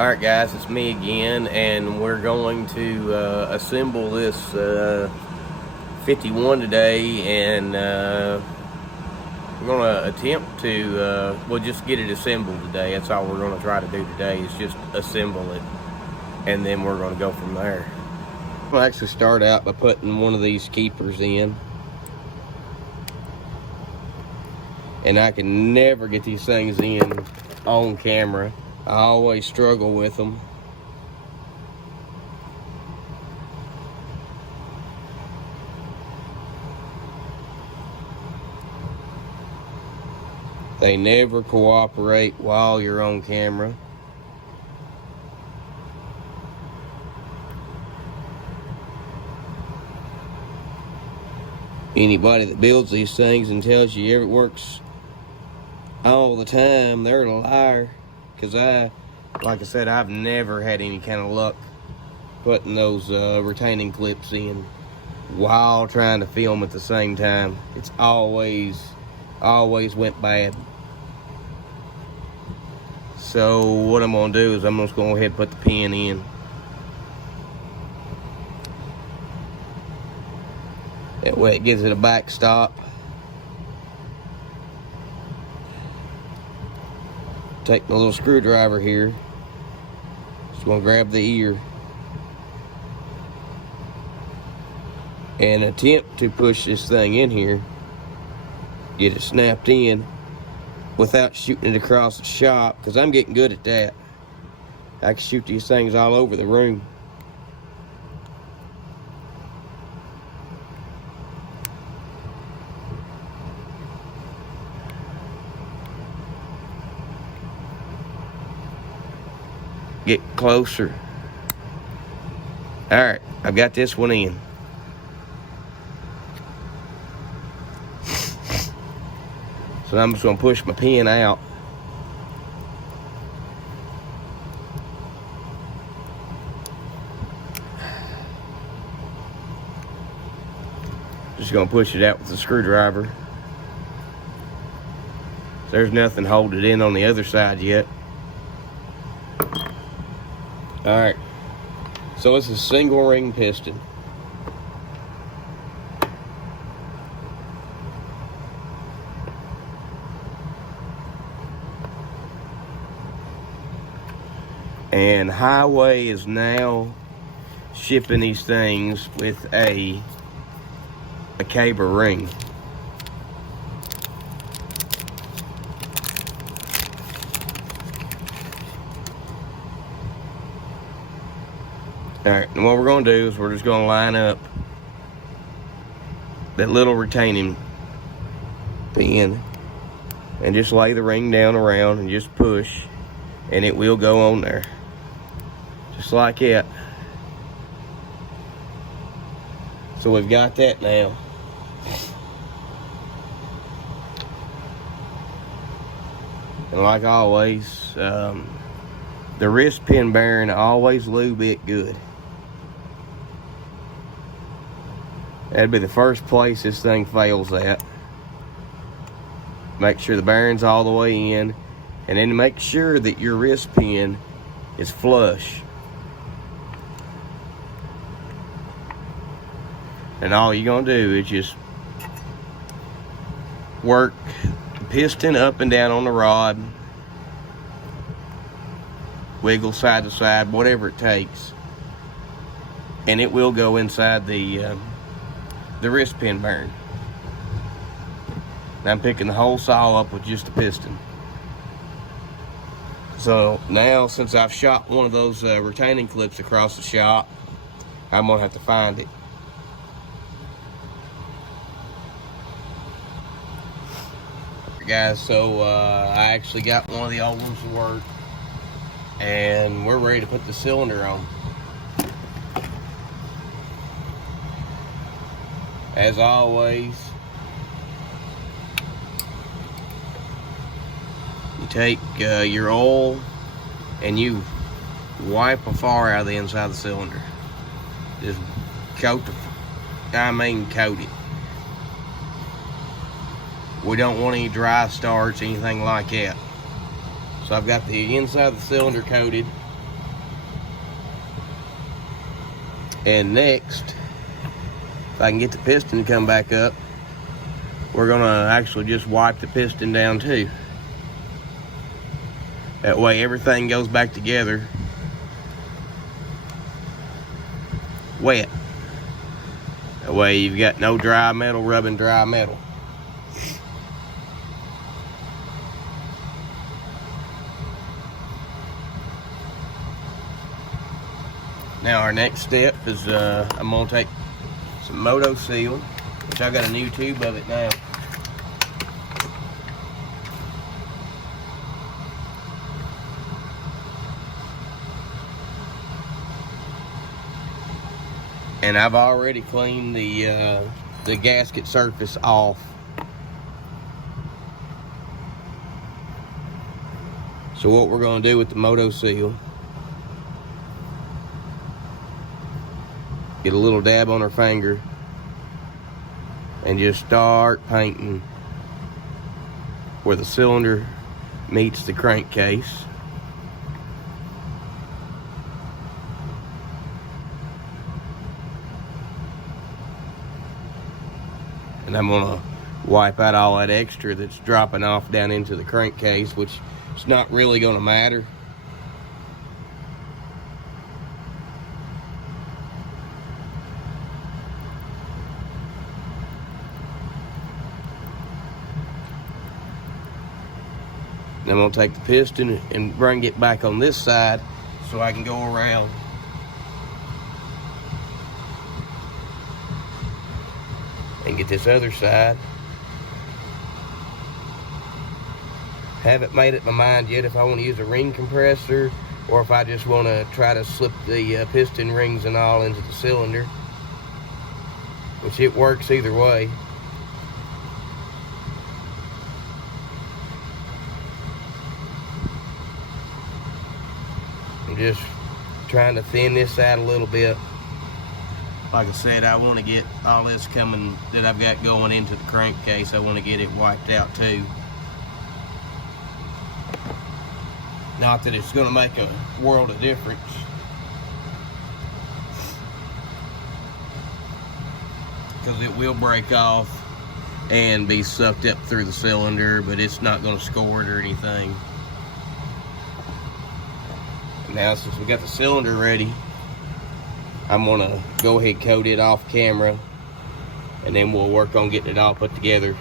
Alright guys, it's me again, and we're going to assemble this 51 today, and we're going to attempt to, we'll just get it assembled today. That's all we're going to try to do today, is just assemble it, and then we're going to go from there. I'm going to actually start out by putting one of these keepers in. And I can never get these things in on camera. I always struggle with them. They never cooperate while you're on camera. Anybody that builds these things and tells you it works all the time, they're a liar. Because like I said, I've never had any kind of luck putting those retaining clips in while trying to film at the same time. It's always went bad. So what I'm gonna do is I'm just gonna go ahead and put the pin in. That way it gives it a backstop. Take my little screwdriver here. Just gonna grab the ear and attempt to push this thing in here, get it snapped in without shooting it across the shop, because I'm getting good at that. I can shoot these things all over the room. Get closer. Alright, I've got this one in. So I'm just going to push my pin out. Just going to push it out with the screwdriver. There's nothing holding it in on the other side yet. Alright, so it's a single ring piston. And Highway is now shipping these things with a cable ring. Alright, and what we're going to do is we're just going to line up that little retaining pin and just lay the ring down around and just push, and it will go on there. Just like that. So we've got that now. And like always, the wrist pin bearing always lube it good. That'd be the first place this thing fails at. Make sure the bearing's all the way in, and then make sure that your wrist pin is flush. And all you're gonna do is just work the piston up and down on the rod, wiggle side to side, whatever it takes, and it will go inside the wrist pin bearing. I'm picking the whole saw up with just the piston. So now, since I've shot one of those retaining clips across the shop, I'm gonna have to find it. Guys, so I actually got one of the old ones to work, and we're ready to put the cylinder on. As always, you take your oil and you wipe a far out of the inside of the cylinder. Just coat coat it. We don't want any dry starts, anything like that. So I've got the inside of the cylinder coated. And next, if I can get the piston to come back up, we're gonna actually just wipe the piston down too. That way everything goes back together wet. That way you've got no dry metal rubbing dry metal. Now our next step is I'm gonna take some Moto Seal, which I got a new tube of it now. And I've already cleaned the gasket surface off. So what we're gonna do with the Moto Seal, get a little dab on our finger and just start painting where the cylinder meets the crankcase. And I'm gonna wipe out all that extra that's dropping off down into the crankcase, which is not really gonna matter. And I'm gonna take the piston and bring it back on this side so I can go around and get this other side. Haven't made up my mind yet if I want to use a ring compressor or if I just want to try to slip the piston rings and all into the cylinder, which it works either way. I'm just trying to thin this out a little bit. Like I said, I want to get all this coming that I've got going into the crankcase, I want to get it wiped out too. Not that it's going to make a world of difference. Because it will break off and be sucked up through the cylinder, but it's not going to score it or anything. Now, since we got the cylinder ready, I'm gonna go ahead and coat it off camera, and then we'll work on getting it all put together.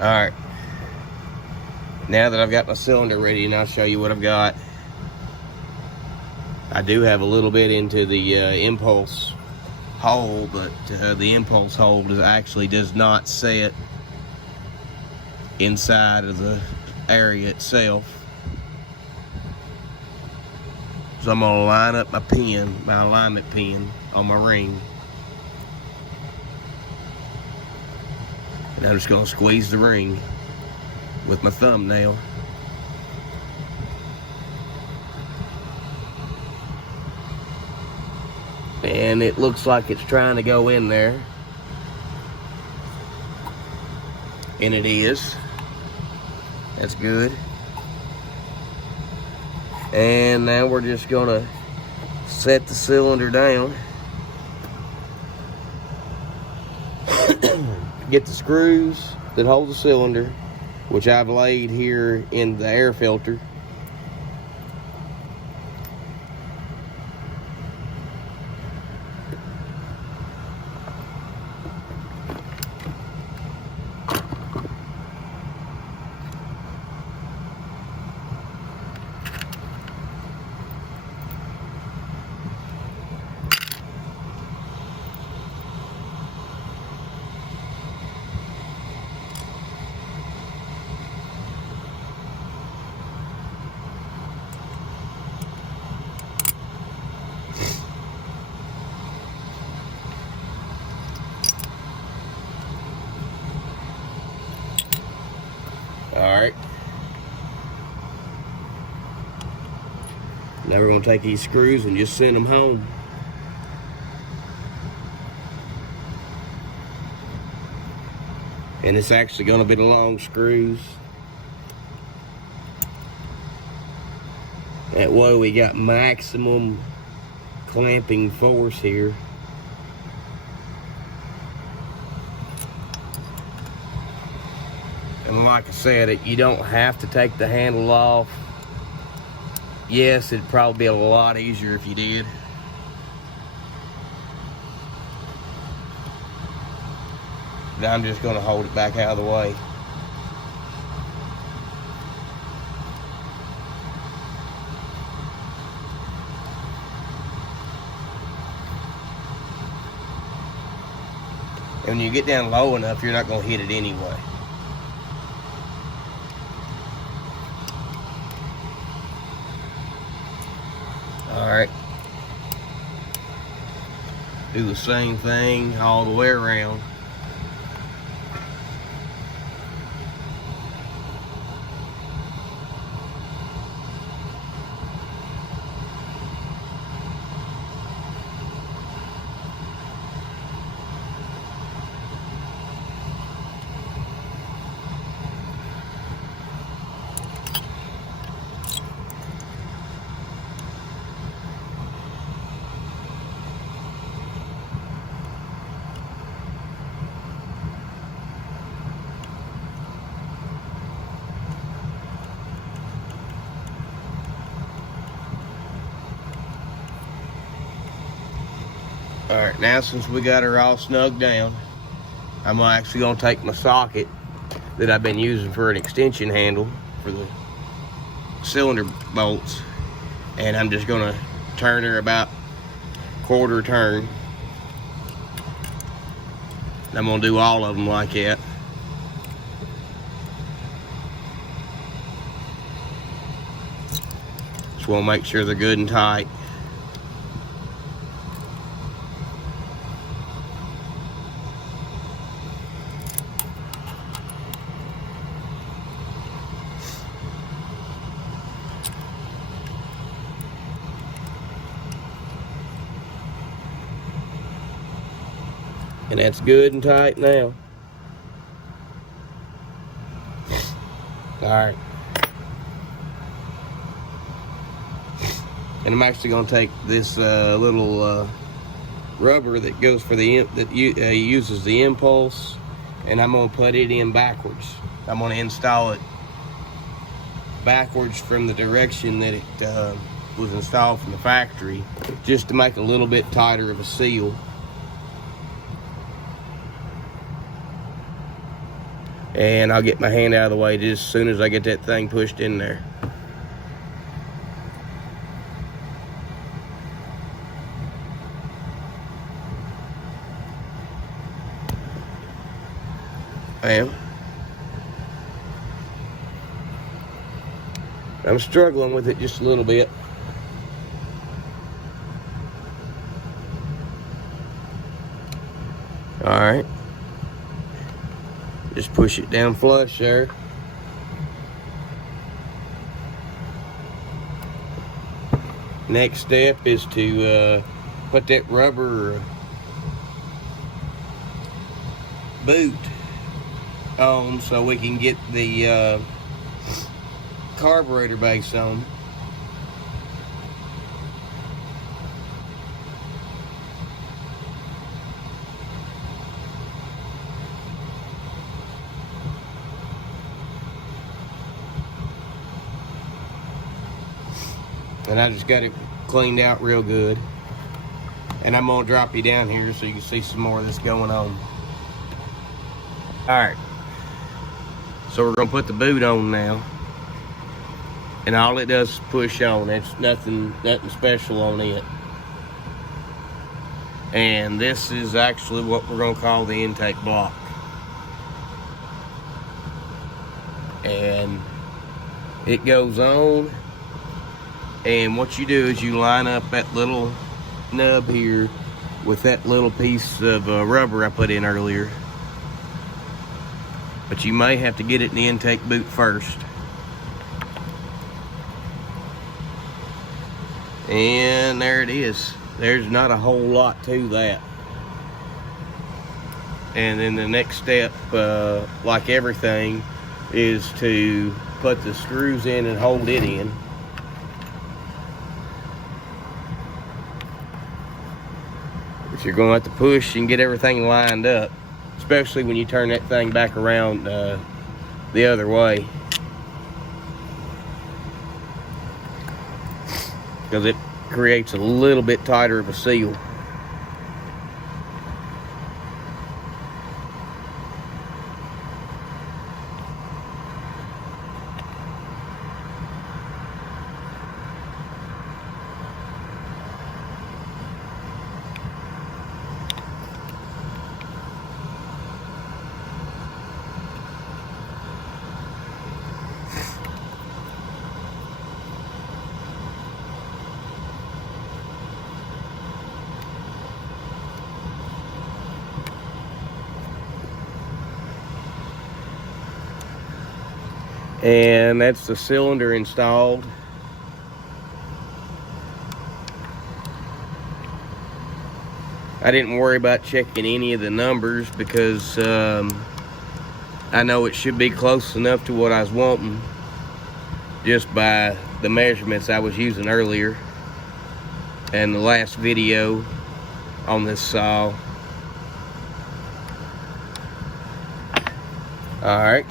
Alright, now that I've got my cylinder ready, and I'll show you what I've got. I do have a little bit into the impulse hole, but the impulse hole actually does not set inside of the area itself. So I'm going to line up my pin, my alignment pin on my ring. And I'm just going to squeeze the ring with my thumbnail. And it looks like it's trying to go in there. And it is. That's good. And now we're just going to set the cylinder down. Get the screws that hold the cylinder, which I've laid here in the air filter. Alright. Now we're going to take these screws and just send them home. And it's actually going to be the long screws. That way we got maximum clamping force here. And like I said, you don't have to take the handle off. Yes, it'd probably be a lot easier if you did. But I'm just going to hold it back out of the way. And when you get down low enough, you're not going to hit it anyway. Alright. Do the same thing all the way around. Alright, now since we got her all snugged down, I'm actually going to take my socket that I've been using for an extension handle for the cylinder bolts, and I'm just going to turn her about quarter turn. And I'm going to do all of them like that. Just want to make sure they're good and tight. And that's good and tight now. Alright. And I'm actually going to take this little rubber that goes for the uses the impulse, and I'm going to put it in backwards. I'm going to install it backwards from the direction that it was installed from the factory, just to make a little bit tighter of a seal. And I'll get my hand out of the way just as soon as I get that thing pushed in there. Bam. I'm struggling with it just a little bit. All right. Just push it down flush there. Next step is to put that rubber boot on so we can get the carburetor base on. And I just got it cleaned out real good. And I'm gonna drop you down here so you can see some more of this going on. Alright. So we're gonna put the boot on now. And all it does is push on. It's nothing special on it. And this is actually what we're gonna call the intake block. And it goes on. And what you do is you line up that little nub here with that little piece of rubber I put in earlier. but you may have to get it in the intake boot first. And there it is. There's not a whole lot to that. And then the next step, like everything, is to put the screws in and hold it in. Which you're going to have to push and get everything lined up, especially when you turn that thing back around the other way, because it creates a little bit tighter of a seal. And that's the cylinder installed. I didn't worry about checking any of the numbers because I know it should be close enough to what I was wanting just by the measurements I was using earlier and the last video on this saw. Alright.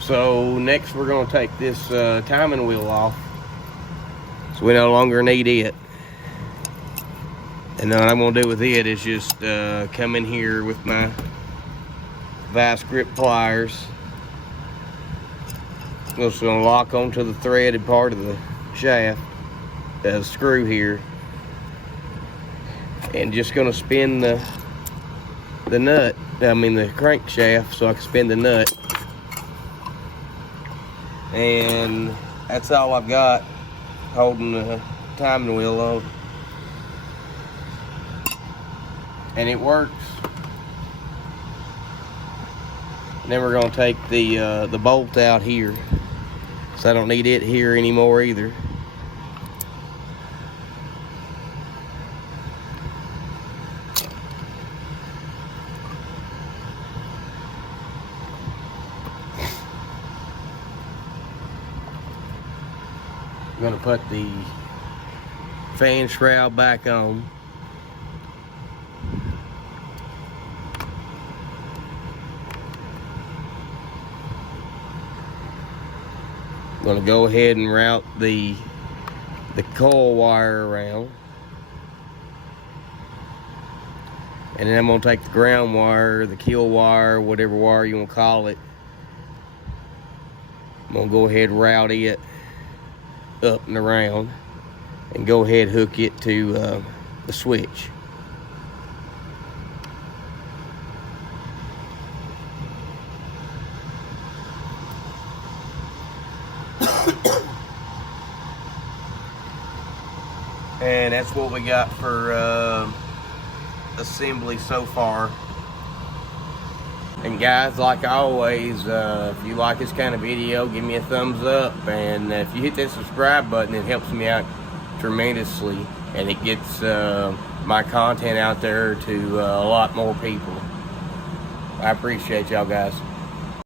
So next we're going to take this timing wheel off, so we no longer need it. And then what I'm going to do with it is just come in here with my vice grip pliers. I'm just going to lock onto the threaded part of the shaft, the screw here, and just going to spin the nut, the crankshaft, so I can spin the nut. And that's all I've got holding the timing wheel on. And it works. And then we're going to take the bolt out here, so I don't need it here anymore either. I'm going to put the fan shroud back on. I'm going to go ahead and route the coil wire around. And then I'm going to take the ground wire, the kill wire, whatever wire you want to call it. I'm going to go ahead and route it up and around and go ahead and hook it to the switch. And that's what we got for assembly so far. And guys, like always, if you like this kind of video, give me a thumbs up, and if you hit that subscribe button, it helps me out tremendously, and it gets my content out there to a lot more people. I appreciate y'all guys.